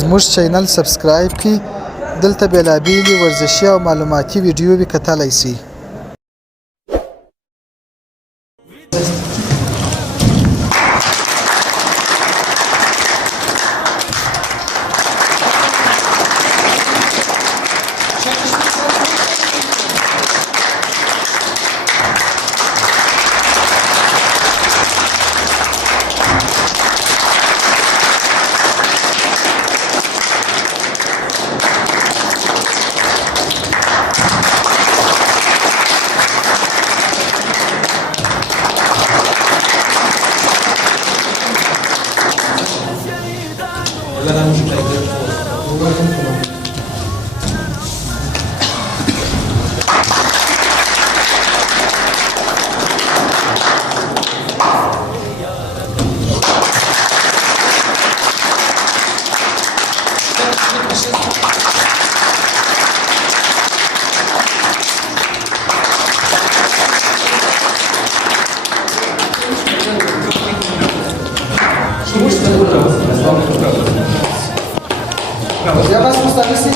زموږ چینل سبسکرایب کړئ. دلته بیلابېلې ورزشي او معلوماتي ویډیووې کتلی شئ. Ja was muss da ein bisschen